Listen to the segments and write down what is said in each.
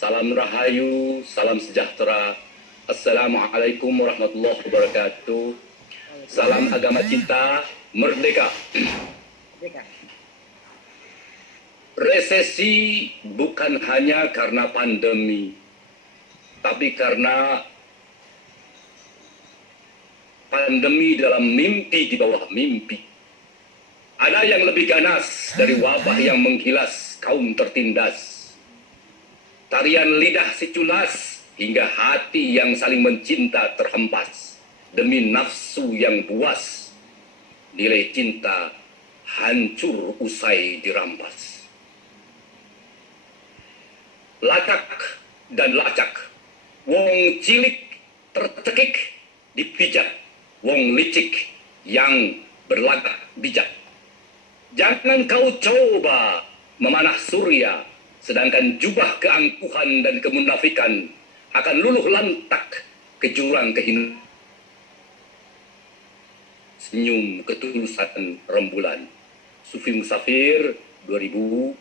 Salam Rahayu, salam sejahtera. Assalamualaikum warahmatullahi wabarakatuh. Salam agama cinta, merdeka. Resesi bukan hanya karena pandemi, tapi karena pandemi dalam mimpi di bawah mimpi. Ada yang lebih ganas dari wabah yang menghilas kaum tertindas. Tarian lidah si culas hingga hati yang saling mencinta terhempas. Demi nafsu yang puas, nilai cinta hancur usai dirampas. Lacak dan lacak, wong cilik tercekik dipijak, wong licik yang berlagak bijak. Jangan kau coba memanah surya, sedangkan jubah keangkuhan dan kemunafikan akan luluh lantak ke jurang kehinaan. Senyum ketulusan rembulan. Sufi Musafir 2020.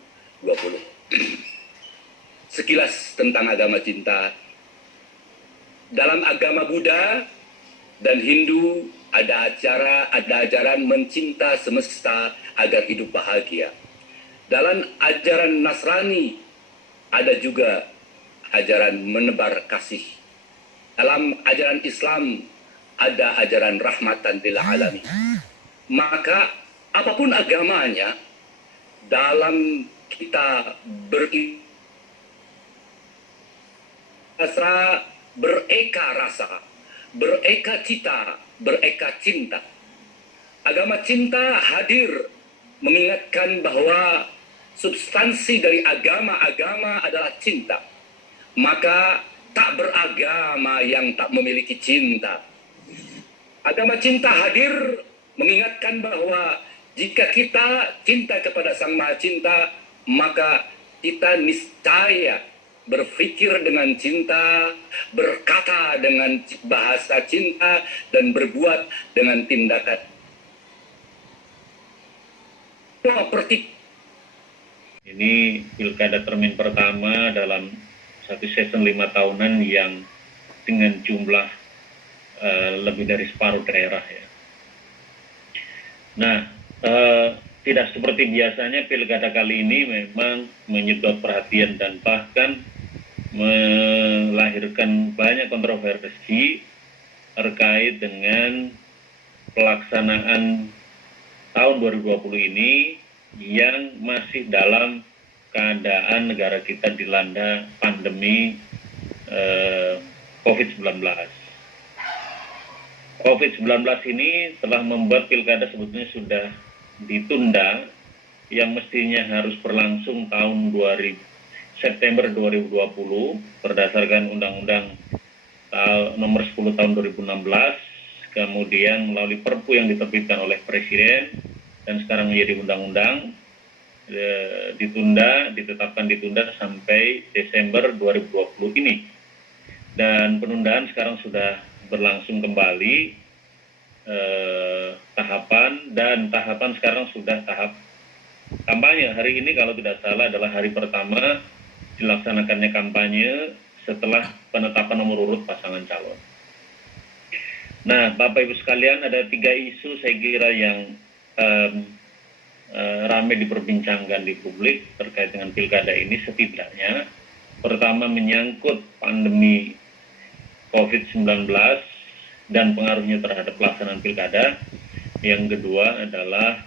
Sekilas tentang agama cinta. Dalam agama Buddha dan Hindu ada ajaran mencinta semesta agar hidup bahagia. Dalam ajaran Nasrani ada juga ajaran menebar kasih. Dalam ajaran Islam ada ajaran rahmatan lil alamin. Maka apapun agamanya, dalam kita bereka rasa, bereka cita, bereka cinta. Agama cinta hadir mengingatkan bahwa substansi dari agama-agama adalah cinta. Maka tak beragama yang tak memiliki cinta. Agama cinta hadir mengingatkan bahwa jika kita cinta kepada Sang Maha Cinta, maka kita niscaya berpikir dengan cinta, berkata dengan bahasa cinta, dan berbuat dengan tindakan. Ini pilkada termin pertama dalam satu season 5 tahunan yang dengan jumlah lebih dari separuh daerah ya. Nah, tidak seperti biasanya pilkada kali ini memang menyedot perhatian dan bahkan melahirkan banyak kontroversi terkait dengan pelaksanaan tahun 2020 ini yang masih dalam keadaan negara kita dilanda pandemi COVID-19. COVID-19 ini telah membuat pilkada sebetulnya sudah ditunda yang mestinya harus berlangsung tahun September 2020 berdasarkan Undang-Undang nomor 10 tahun 2016, kemudian melalui Perpu yang diterbitkan oleh Presiden dan sekarang menjadi undang-undang, ditetapkan ditunda sampai Desember 2020 ini. Dan penundaan sekarang sudah berlangsung kembali tahapan sekarang sudah tahap kampanye. Hari ini kalau tidak salah adalah hari pertama dilaksanakannya kampanye setelah penetapan nomor urut pasangan calon. Nah, Bapak Ibu sekalian, ada 3 isu saya kira yang ramai diperbincangkan di publik terkait dengan pilkada ini setidaknya. Pertama menyangkut pandemi COVID-19 dan pengaruhnya terhadap pelaksanaan pilkada. Yang kedua adalah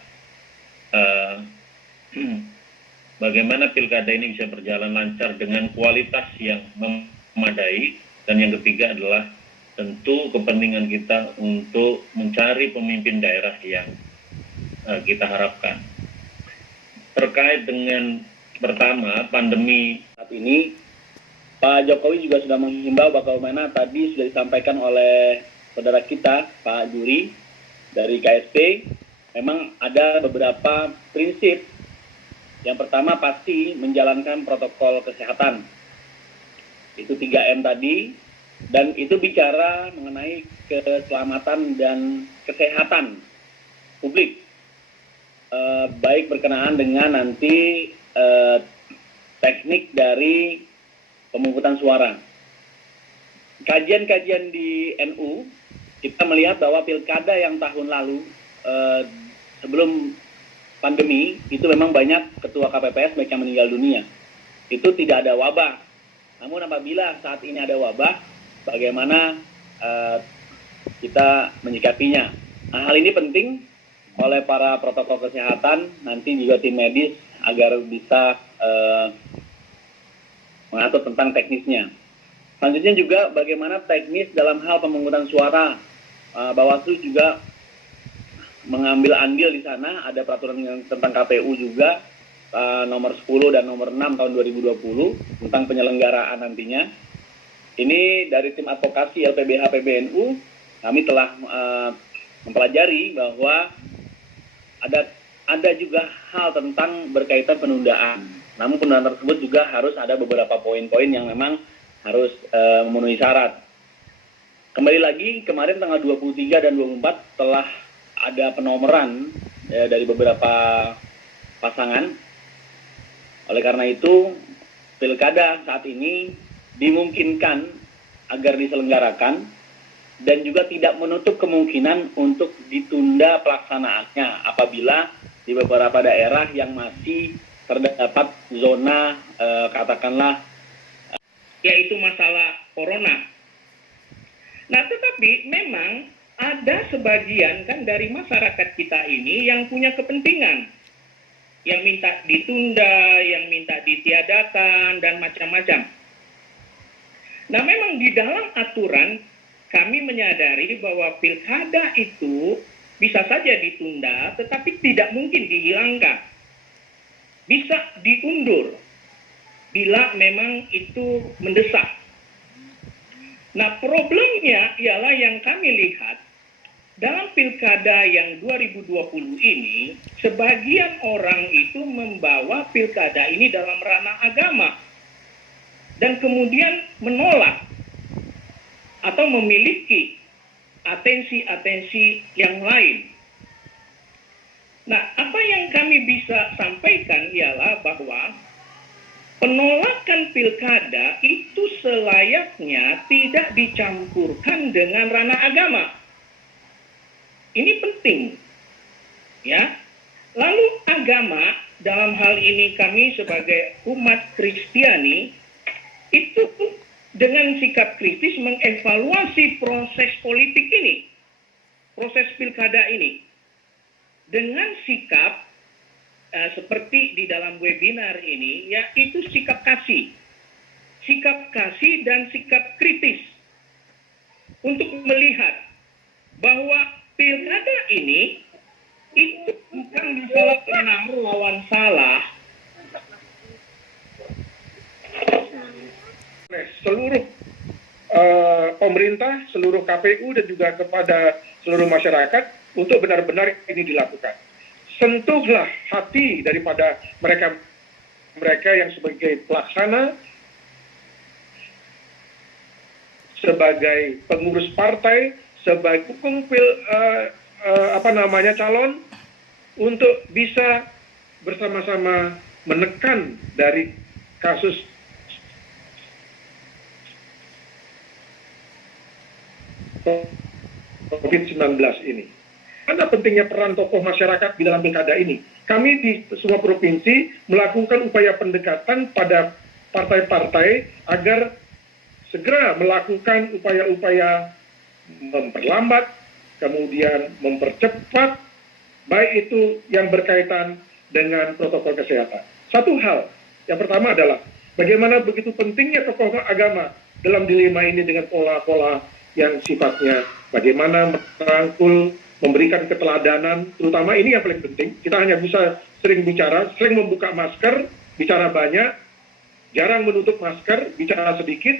bagaimana pilkada ini bisa berjalan lancar dengan kualitas yang memadai. Dan yang ketiga adalah tentu kepentingan kita untuk mencari pemimpin daerah yang kita harapkan. Terkait dengan pertama pandemi saat ini, Pak Jokowi juga sudah menghimbau bagaimana tadi sudah disampaikan oleh saudara kita, Pak Juri, dari KSP, memang ada beberapa prinsip. Yang pertama pasti menjalankan protokol kesehatan. Itu 3M tadi, dan itu bicara mengenai keselamatan dan kesehatan publik. Baik berkenaan dengan nanti teknik dari pemungutan suara. Kajian-kajian di NU, kita melihat bahwa pilkada yang tahun lalu sebelum pandemi itu memang banyak ketua KPPS baik yang meninggal dunia. Itu tidak ada wabah. Namun apabila saat ini ada wabah, bagaimana kita menyikapinya? Nah, hal ini penting oleh para protokol kesehatan, nanti juga tim medis agar bisa mengatur tentang teknisnya. Selanjutnya juga bagaimana teknis dalam hal pemungutan suara. Bawaslu juga mengambil andil di sana, ada peraturan yang tentang KPU juga nomor 10 dan nomor 6 tahun 2020 tentang penyelenggaraan nantinya. Ini dari tim advokasi LPBH PBNU, kami telah mempelajari bahwa ada juga hal tentang berkaitan penundaan. Namun penundaan tersebut juga harus ada beberapa poin-poin yang memang harus memenuhi syarat. Kembali lagi, kemarin tanggal 23 dan 24 telah ada penomoran dari beberapa pasangan. Oleh karena itu, pilkada saat ini dimungkinkan agar diselenggarakan dan juga tidak menutup kemungkinan untuk ditunda pelaksanaannya apabila di beberapa daerah yang masih terdapat zona katakanlah yaitu masalah corona. Nah, tetapi memang ada sebagian kan dari masyarakat kita ini yang punya kepentingan, yang minta ditunda, yang minta ditiadakan, dan macam-macam. Nah, memang di dalam aturan kami menyadari bahwa pilkada itu bisa saja ditunda, tetapi tidak mungkin dihilangkan. Bisa diundur bila memang itu mendesak. Nah, problemnya ialah yang kami lihat dalam pilkada yang 2020 ini, sebagian orang itu membawa pilkada ini dalam ranah agama dan kemudian menolak atau memiliki atensi-atensi yang lain. Nah, apa yang kami bisa sampaikan ialah bahwa penolakan pilkada itu selayaknya tidak dicampurkan dengan ranah agama. Ini penting, ya. Lalu agama dalam hal ini kami sebagai umat Kristiani itu dengan sikap kritis mengevaluasi proses politik ini, proses pilkada ini, dengan sikap seperti di dalam webinar ini, yaitu sikap kasih dan sikap kritis untuk melihat bahwa pilkada ini itu bukan masalah menang lawan salah. Seluruh pemerintah, seluruh KPU dan juga kepada seluruh masyarakat untuk benar-benar ini dilakukan. Sentuhlah hati daripada mereka yang sebagai pelaksana, sebagai pengurus partai, sebagai calon untuk bisa bersama-sama menekan dari kasus COVID-19 ini. Karena pentingnya peran tokoh masyarakat di dalam pilkada ini. Kami di semua provinsi melakukan upaya pendekatan pada partai-partai agar segera melakukan upaya-upaya memperlambat, kemudian mempercepat, baik itu yang berkaitan dengan protokol kesehatan. Satu hal, yang pertama adalah bagaimana begitu pentingnya tokoh agama dalam dilema ini dengan pola-pola yang sifatnya bagaimana merangkul, memberikan keteladanan, terutama ini yang paling penting. Kita hanya bisa sering bicara, sering membuka masker, bicara banyak, jarang menutup masker, bicara sedikit,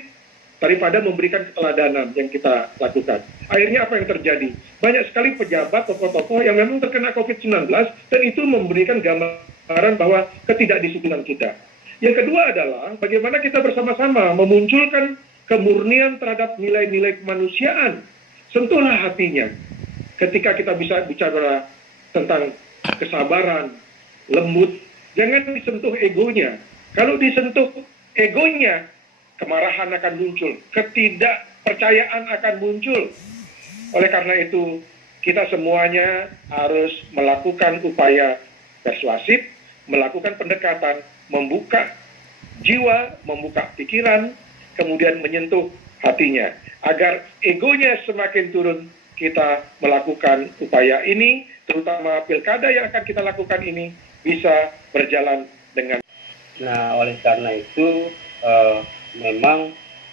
daripada memberikan keteladanan yang kita lakukan. Akhirnya apa yang terjadi? Banyak sekali pejabat, tokoh-tokoh yang memang terkena COVID-19, dan itu memberikan gambaran bahwa ketidakdisiplinan kita. Yang kedua adalah bagaimana kita bersama-sama memunculkan kemurnian terhadap nilai-nilai kemanusiaan. Sentuhlah hatinya. Ketika kita bisa bicara tentang kesabaran, lembut, jangan disentuh egonya. Kalau disentuh egonya, kemarahan akan muncul, ketidakpercayaan akan muncul. Oleh karena itu, kita semuanya harus melakukan upaya persuasif, melakukan pendekatan, membuka jiwa, membuka pikiran, kemudian menyentuh hatinya. Agar egonya semakin turun, kita melakukan upaya ini, terutama pilkada yang akan kita lakukan ini, bisa berjalan dengan. Nah, oleh karena itu, memang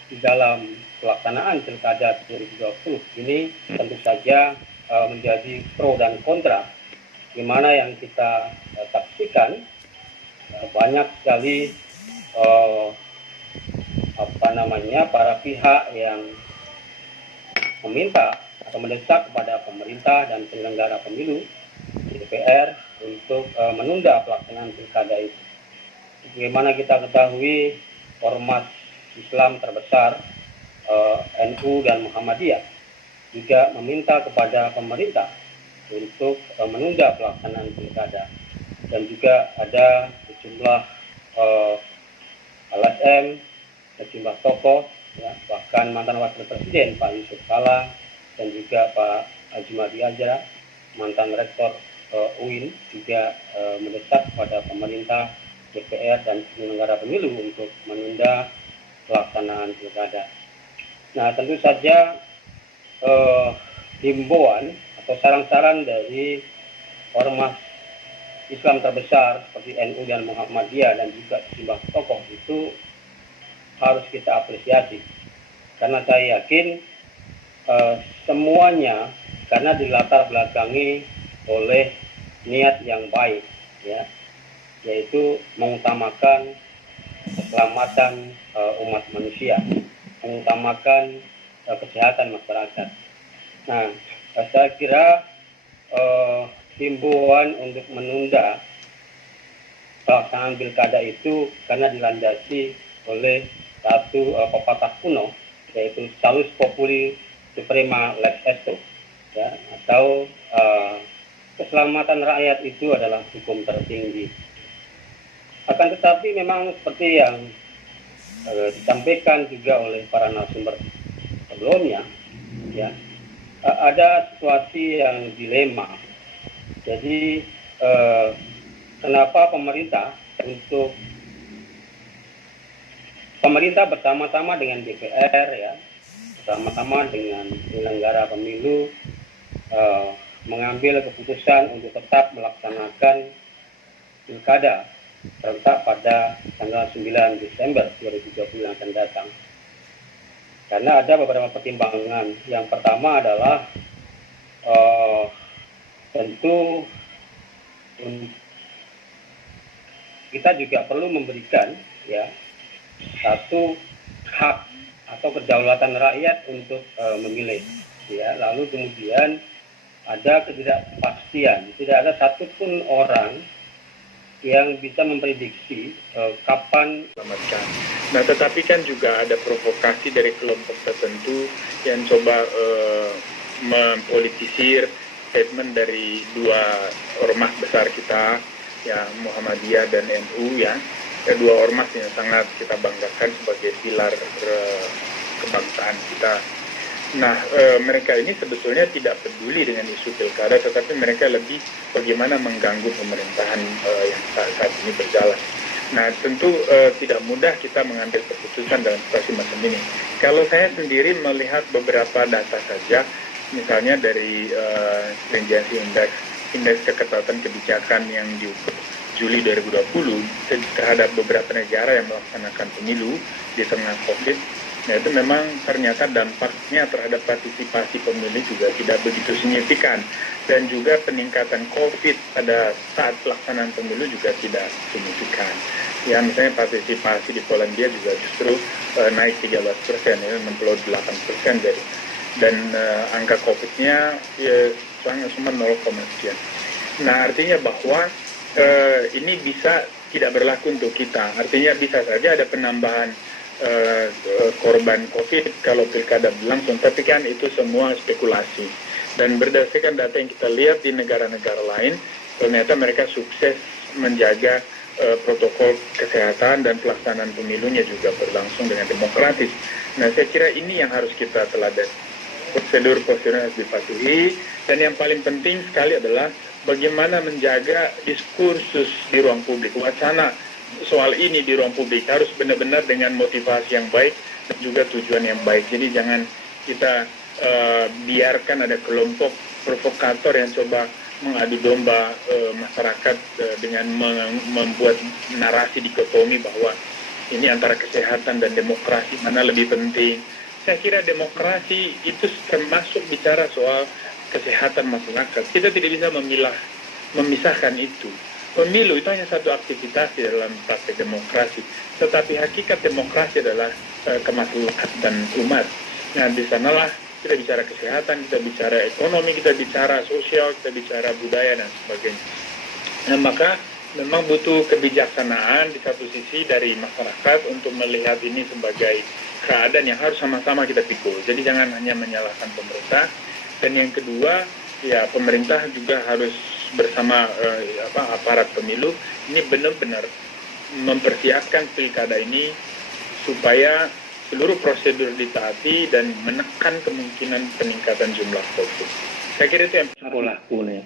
di dalam pelaksanaan pilkada 2020 ini tentu saja menjadi pro dan kontra. Di mana yang kita saksikan banyak sekali para pihak yang meminta atau mendesak kepada pemerintah dan penyelenggara pemilu DPR untuk menunda pelaksanaan pilkada itu. Bagaimana kita ketahui, ormas Islam terbesar NU dan Muhammadiyah juga meminta kepada pemerintah untuk menunda pelaksanaan pilkada, dan juga ada sejumlah LSM, sejumlah tokoh, ya, bahkan mantan wakil presiden Pak Yusuf Kala dan juga Pak Jumadi Azra, mantan rektor UIN, juga mendesak kepada pemerintah, DPR dan penyelenggara pemilu untuk menunda pelaksanaan pilkada. Nah, tentu saja himbauan atau saran-saran dari ormas Islam terbesar seperti NU dan Muhammadiyah dan juga sejumlah tokoh itu harus kita apresiasi, karena saya yakin semuanya karena dilatar belakangi oleh niat yang baik, ya, yaitu mengutamakan keselamatan umat manusia, mengutamakan kesehatan masyarakat. Nah, saya kira himbauan untuk menunda pelaksanaan pilkada itu karena dilandasi oleh satu pepatah kuno, yaitu salus populi suprema lex esto, ya, atau keselamatan rakyat itu adalah hukum tertinggi. Akan tetapi memang seperti yang disampaikan juga oleh para narasumber sebelumnya, ya, ada situasi yang dilema. Jadi kenapa pemerintah bersama-sama dengan DPR, ya, bersama-sama dengan penyelenggara pemilu mengambil keputusan untuk tetap melaksanakan pilkada serentak pada tanggal 9 Desember 2020 yang akan datang. Karena ada beberapa pertimbangan. Yang pertama adalah tentu kita juga perlu memberikan, ya, satu hak atau kedaulatan rakyat untuk memilih, ya. Lalu kemudian ada ketidakpastian, tidak ada satupun orang yang bisa memprediksi kapan. Nah, tetapi kan juga ada provokasi dari kelompok tertentu yang coba mempolitisir statement dari dua ormas besar kita, ya, Muhammadiyah dan NU, ya, kedua ormas yang sangat kita banggakan sebagai pilar kebangsaan kita. Nah, mereka ini sebetulnya tidak peduli dengan isu pilkada, tetapi mereka lebih bagaimana mengganggu pemerintahan yang saat ini berjalan. Nah, tentu tidak mudah kita mengambil keputusan dalam situasi macam ini. Kalau saya sendiri melihat beberapa data saja, misalnya dari stringency indeks keketatan kebijakan yang diukur Juli 2020 terhadap beberapa negara yang melaksanakan pemilu di tengah COVID. Nah, itu memang ternyata dampaknya terhadap partisipasi pemilih juga tidak begitu signifikan, dan juga peningkatan COVID pada saat pelaksanaan pemilu juga tidak signifikan. Ya, misalnya partisipasi di Polandia juga justru naik 13%, ya, 68% dari, dan angka COVID-nya ya cuma 0,sekian. Nah, artinya bahwa ini bisa tidak berlaku untuk kita. Artinya bisa saja ada penambahan korban COVID kalau pilkada berlangsung, tapi kan itu semua spekulasi. Dan berdasarkan data yang kita lihat di negara-negara lain, ternyata mereka sukses menjaga protokol kesehatan dan pelaksanaan pemilunya juga berlangsung dengan demokratis. Nah, saya kira ini yang harus kita teladani. Prosedur harus dipatuhi, dan yang paling penting sekali adalah bagaimana menjaga diskursus di ruang publik, wacana soal ini di ruang publik harus benar-benar dengan motivasi yang baik dan juga tujuan yang baik. Jadi jangan kita biarkan ada kelompok provokator yang coba mengadu domba masyarakat dengan membuat narasi dikotomi bahwa ini antara kesehatan dan demokrasi mana lebih penting. Saya kira demokrasi itu termasuk bicara soal kesehatan masyarakat. Kita tidak bisa memisahkan itu. Pemilu itu hanya satu aktivitas di dalam praktek demokrasi. Tetapi hakikat demokrasi adalah kemaslahatan umat. Nah, di sanalah kita bicara kesehatan, kita bicara ekonomi, kita bicara sosial, kita bicara budaya dan sebagainya. Nah, maka memang butuh kebijaksanaan di satu sisi dari masyarakat untuk melihat ini sebagai keadaan yang harus sama-sama kita pikul. Jadi jangan hanya menyalahkan pemerintah. Dan yang kedua, ya pemerintah juga harus bersama aparat pemilu ini benar-benar mempersiapkan pilkada ini supaya seluruh prosedur ditaati dan menekan kemungkinan peningkatan jumlah COVID. Saya kira itu yang boleh.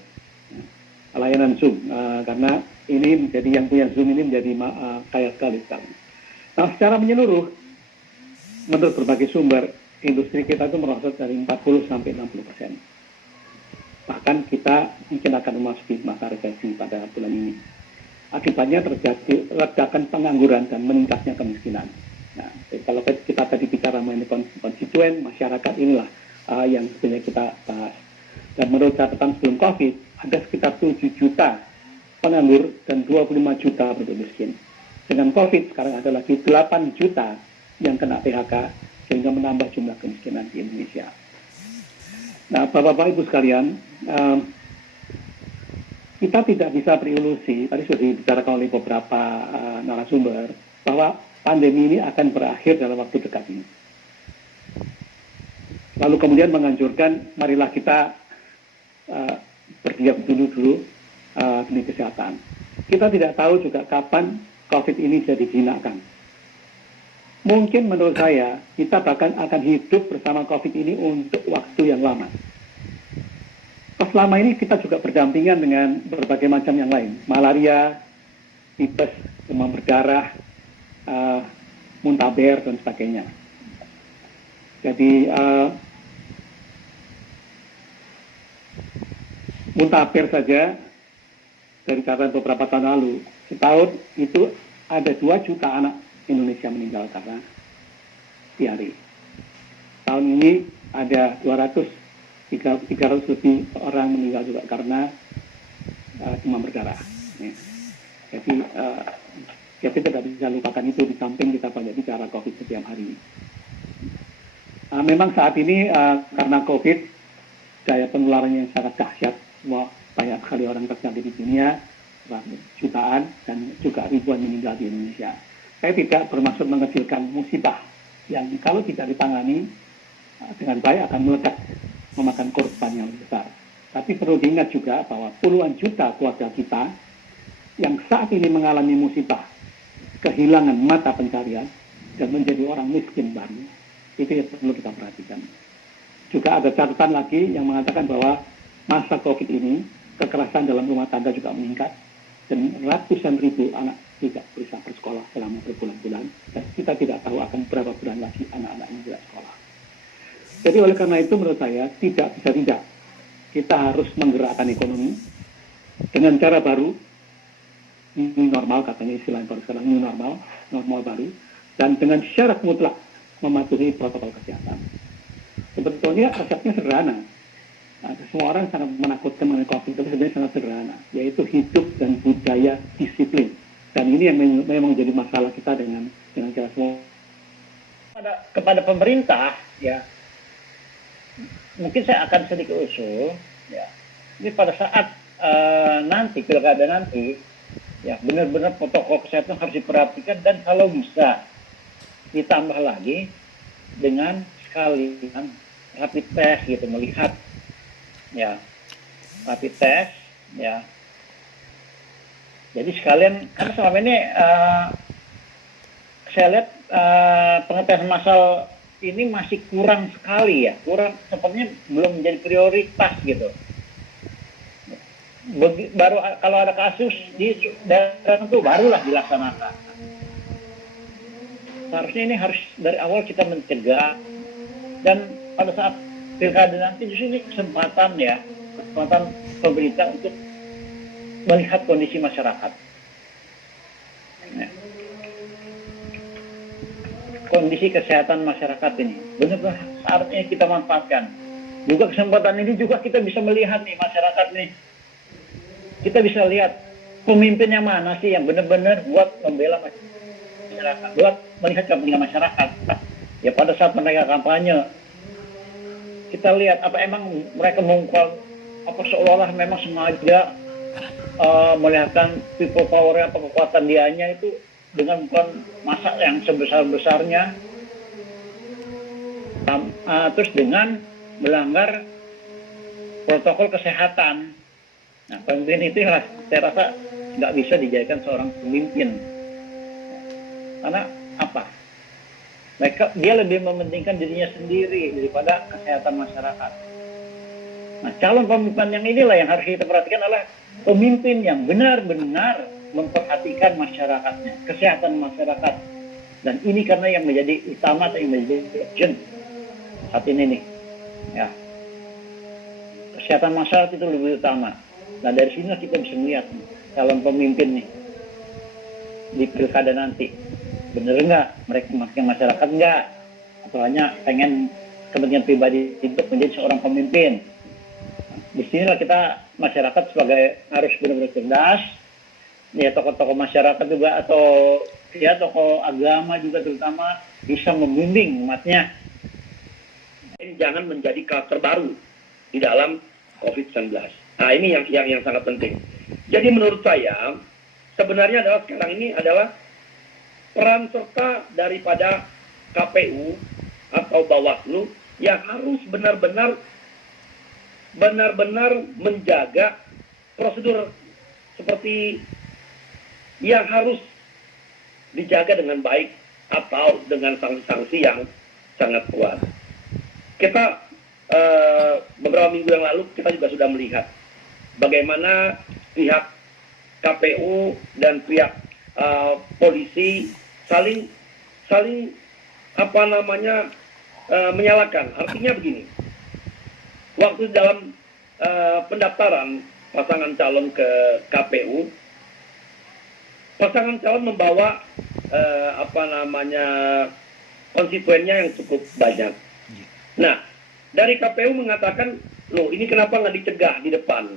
Layanan Zoom, karena ini menjadi yang punya Zoom ini menjadi kaya sekali sekarang. Nah, secara menyeluruh, menurut berbagai sumber, industri kita itu merosot dari 40 sampai 60%. Bahkan kita mungkin akan memasuki masa resesi pada bulan ini. Akibatnya terjadi ledakan pengangguran dan meningkatnya kemiskinan. Nah, kalau kita tadi bicara mengenai konstituen, masyarakat inilah yang sebenarnya kita bahas. Dan menurut catatan sebelum COVID, ada sekitar 7 juta penganggur dan 25 juta penduduk miskin. Dengan COVID, sekarang ada lagi 8 juta yang kena PHK, sehingga menambah jumlah kemiskinan di Indonesia. Nah, Bapak-Bapak Ibu sekalian, kita tidak bisa berilusi, tadi sudah dibicarakan oleh beberapa narasumber, bahwa pandemi ini akan berakhir dalam waktu dekat ini. Lalu kemudian menganjurkan, marilah kita berdiam dulu demi kesehatan. Kita tidak tahu juga kapan COVID ini jadi dijinakan. Mungkin menurut saya, kita bahkan akan hidup bersama COVID ini untuk waktu yang lama. Selama ini kita juga berdampingan dengan berbagai macam yang lain. Malaria, tipes, demam berdarah, muntaber, dan sebagainya. Jadi, muntaber saja, dari catatan beberapa tahun lalu, setahun itu ada 2 juta anak Indonesia meninggal karena diare. Tahun ini ada 300 lebih orang meninggal juga karena demam berdarah. Ya. Jadi kita tidak bisa lupakan itu, di samping kita banyak bicara COVID setiap hari. Memang saat ini karena COVID, daya penularannya yang sangat dahsyat. Banyak sekali orang terjangkit di dunia, jutaan, dan juga ribuan meninggal di Indonesia. Saya tidak bermaksud mengecilkan musibah yang kalau tidak ditangani dengan baik akan meledak, memakan korban yang besar. Tapi perlu diingat juga bahwa puluhan juta keluarga kita yang saat ini mengalami musibah, kehilangan mata pencarian, dan menjadi orang miskin baru. Itu yang perlu kita perhatikan. Juga ada catatan lagi yang mengatakan bahwa masa COVID ini, kekerasan dalam rumah tangga juga meningkat, dan ratusan ribu anak tidak bisa bersekolah selama berbulan-bulan, dan kita tidak tahu akan berapa bulan lagi anak-anak ini tidak sekolah. Jadi oleh karena itu menurut saya tidak bisa tidak, kita harus menggerakkan ekonomi dengan cara baru, new normal katanya istilah yang baru sekarang, new normal baru, dan dengan syarat mutlak mematuhi protokol kesehatan. Sebetulnya resepnya sederhana. Nah, semua orang sangat menakutkan mengenai COVID, tapi sebenarnya sangat sederhana, yaitu hidup dan budaya disiplin. Dan ini yang memang jadi masalah kita dengan kita semua. Kepada pemerintah, ya, mungkin saya akan sedikit usul, ya, ini pada saat nanti pilkada nanti, ya benar-benar protokol kesehatan harus diperhatikan, dan kalau bisa ditambah lagi dengan sekalian rapid test, gitu, melihat, ya, rapid test, ya, Jadi sekalian, karena selama ini saya lihat pengetesan massal ini masih kurang sekali ya, sepertinya belum menjadi prioritas gitu. Baru kalau ada kasus di daerah tertentu barulah dilaksanakan. Seharusnya ini harus dari awal kita mencegah, dan pada saat pilkada nanti justru ini kesempatan pemerintah untuk melihat kondisi masyarakat. Kondisi kesehatan masyarakat ini benar-benar saatnya kita manfaatkan. Juga kesempatan ini juga kita bisa melihat nih masyarakat nih. Kita bisa lihat pemimpin yang mana sih yang benar-benar buat membela masyarakat, buat melihat kepentingan masyarakat. Ya pada saat mereka kampanye, kita lihat apa emang mereka mengungkap apa seolah-olah memang sengaja melihatkan people power apa kekuatan dianya itu dengan bukan masa yang sebesar-besarnya, terus dengan melanggar protokol kesehatan. Nah, pemimpin itu saya rasa nggak bisa dijadikan seorang pemimpin. Karena apa? Dia lebih mementingkan dirinya sendiri daripada kesehatan masyarakat. Nah, calon pemimpin yang inilah yang harus kita perhatikan adalah pemimpin yang benar-benar memperhatikan masyarakatnya, kesehatan masyarakat. Dan ini karena yang menjadi utama atau yang menjadi urgent saat ini nih. Ya. Kesehatan masyarakat itu lebih utama. Nah, dari sini kita bisa melihat nih, calon pemimpin nih di pilkada nanti. Bener nggak mereka mementingkan masyarakat nggak? Atau hanya pengen kepentingan pribadi untuk menjadi seorang pemimpin? Di sinilah kita masyarakat sebagai harus benar-benar cerdas. Ya tokoh-tokoh masyarakat juga atau ya tokoh agama juga terutama bisa membimbing umatnya. Ini jangan menjadi kluster baru di dalam COVID-19. Nah, ini yang sangat penting. Jadi menurut saya sebenarnya adalah sekarang ini adalah peran serta daripada KPU atau Bawaslu yang harus benar-benar menjaga prosedur seperti yang harus dijaga dengan baik atau dengan sanksi-sanksi yang sangat kuat. Kita beberapa minggu yang lalu kita juga sudah melihat bagaimana pihak KPU dan pihak polisi saling menyalahkan. Artinya begini, waktu dalam pendaftaran pasangan calon ke KPU, pasangan calon membawa konstituennya yang cukup banyak. Nah, dari KPU mengatakan, loh ini kenapa nggak dicegah di depan?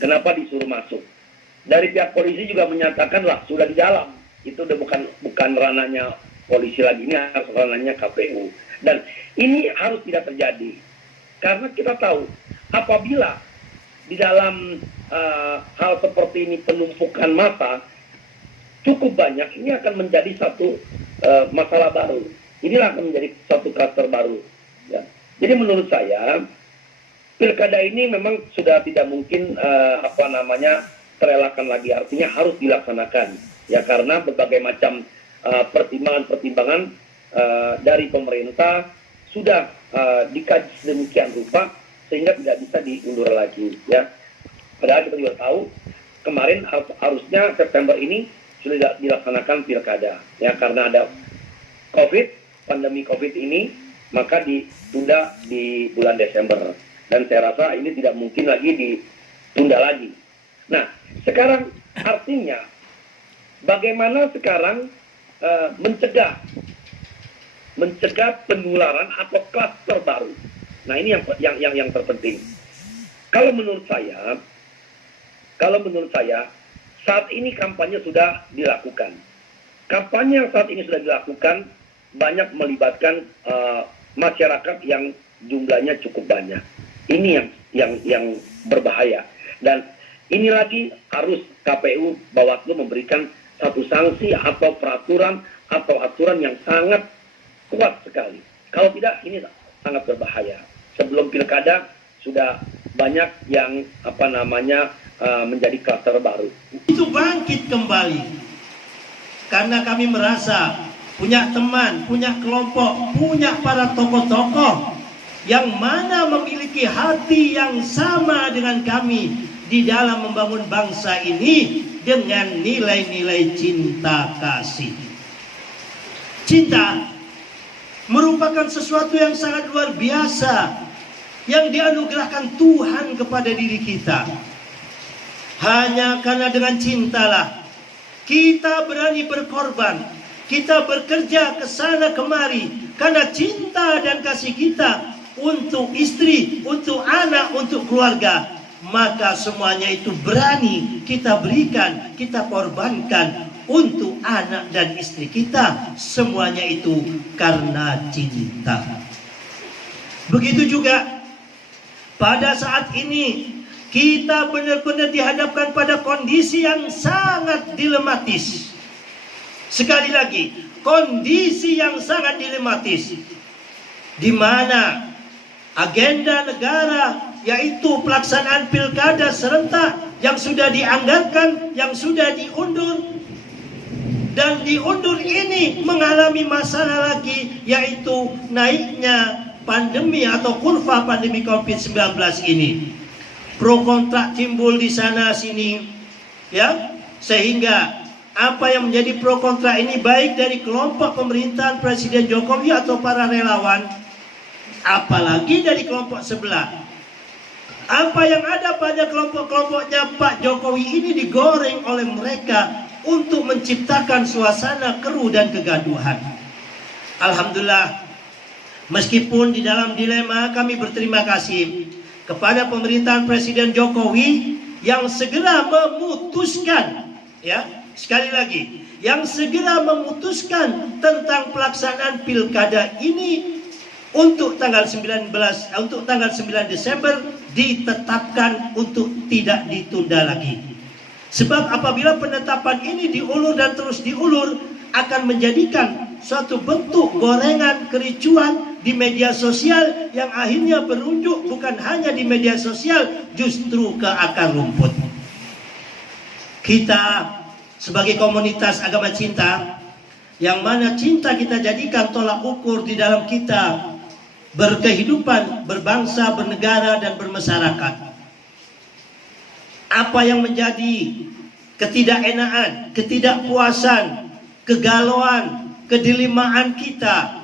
Kenapa disuruh masuk? Dari pihak polisi juga menyatakan lah sudah di dalam. Itu udah bukan ranahnya polisi lagi, ini harus ranahnya KPU. Dan ini harus tidak terjadi. Karena kita tahu apabila di dalam hal seperti ini penumpukan massa cukup banyak, ini akan menjadi satu masalah baru. Inilah akan menjadi satu kluster baru. Ya. Jadi menurut saya pilkada ini memang sudah tidak mungkin terelakkan lagi, artinya harus dilaksanakan ya, karena berbagai macam pertimbangan-pertimbangan dari pemerintah sudah dikaji sedemikian rupa sehingga tidak bisa diundur lagi ya. Padahal kita juga tahu kemarin harusnya September ini sudah dilaksanakan pilkada ya, karena ada pandemi COVID ini maka ditunda di bulan Desember, dan saya rasa ini tidak mungkin lagi ditunda lagi. Nah, sekarang artinya bagaimana sekarang mencegah penularan atau klaster baru. Nah, ini yang terpenting. Kalau menurut saya saat ini kampanye sudah dilakukan. Kampanye yang saat ini sudah dilakukan banyak melibatkan masyarakat yang jumlahnya cukup banyak. Ini yang berbahaya. Dan ini lagi harus KPU Bawaslu memberikan satu sanksi atau peraturan atau aturan yang sangat kuat sekali. Kalau tidak, ini sangat berbahaya. Sebelum pilkada sudah banyak yang menjadi klaster baru. Itu bangkit kembali karena kami merasa punya teman, punya kelompok, punya para tokoh-tokoh yang mana memiliki hati yang sama dengan kami di dalam membangun bangsa ini dengan nilai-nilai cinta kasih. Cinta merupakan sesuatu yang sangat luar biasa yang dianugerahkan Tuhan kepada diri kita. Hanya karena dengan cintalah kita berani berkorban, kita bekerja ke sana kemari karena cinta dan kasih kita untuk istri, untuk anak, untuk keluarga. Maka semuanya itu berani kita berikan, kita korbankan untuk anak dan istri kita. Semuanya itu karena cinta. Begitu juga pada saat ini kita benar-benar dihadapkan pada kondisi yang sangat dilematis. Sekali lagi, kondisi yang sangat dilematis, di mana agenda negara yaitu pelaksanaan pilkada serentak yang sudah dianggarkan, yang sudah diundur, dan diundur ini mengalami masalah lagi, yaitu naiknya pandemi atau kurva pandemi COVID-19 ini. Pro kontra timbul di sana sini, ya, sehingga apa yang menjadi pro kontra ini baik dari kelompok pemerintahan Presiden Jokowi atau para relawan, apalagi dari kelompok sebelah. Apa yang ada pada kelompok-kelompoknya Pak Jokowi ini digoreng oleh mereka untuk menciptakan suasana keruh dan kegaduhan. Alhamdulillah, meskipun di dalam dilema, kami berterima kasih kepada pemerintahan Presiden Jokowi yang segera memutuskan, ya, sekali lagi, yang segera memutuskan tentang pelaksanaan pilkada ini untuk tanggal 9 Desember ditetapkan untuk tidak ditunda lagi. Sebab apabila penetapan ini diulur dan terus diulur, akan menjadikan suatu bentuk gorengan kericuan di media sosial yang akhirnya berujung bukan hanya di media sosial, justru ke akar rumput. Kita sebagai komunitas agama cinta, yang mana cinta kita jadikan tolak ukur di dalam kita berkehidupan, berbangsa, bernegara, dan bermasyarakat. Apa yang menjadi ketidakenaan, ketidakpuasan, kegalauan, kedilimaan kita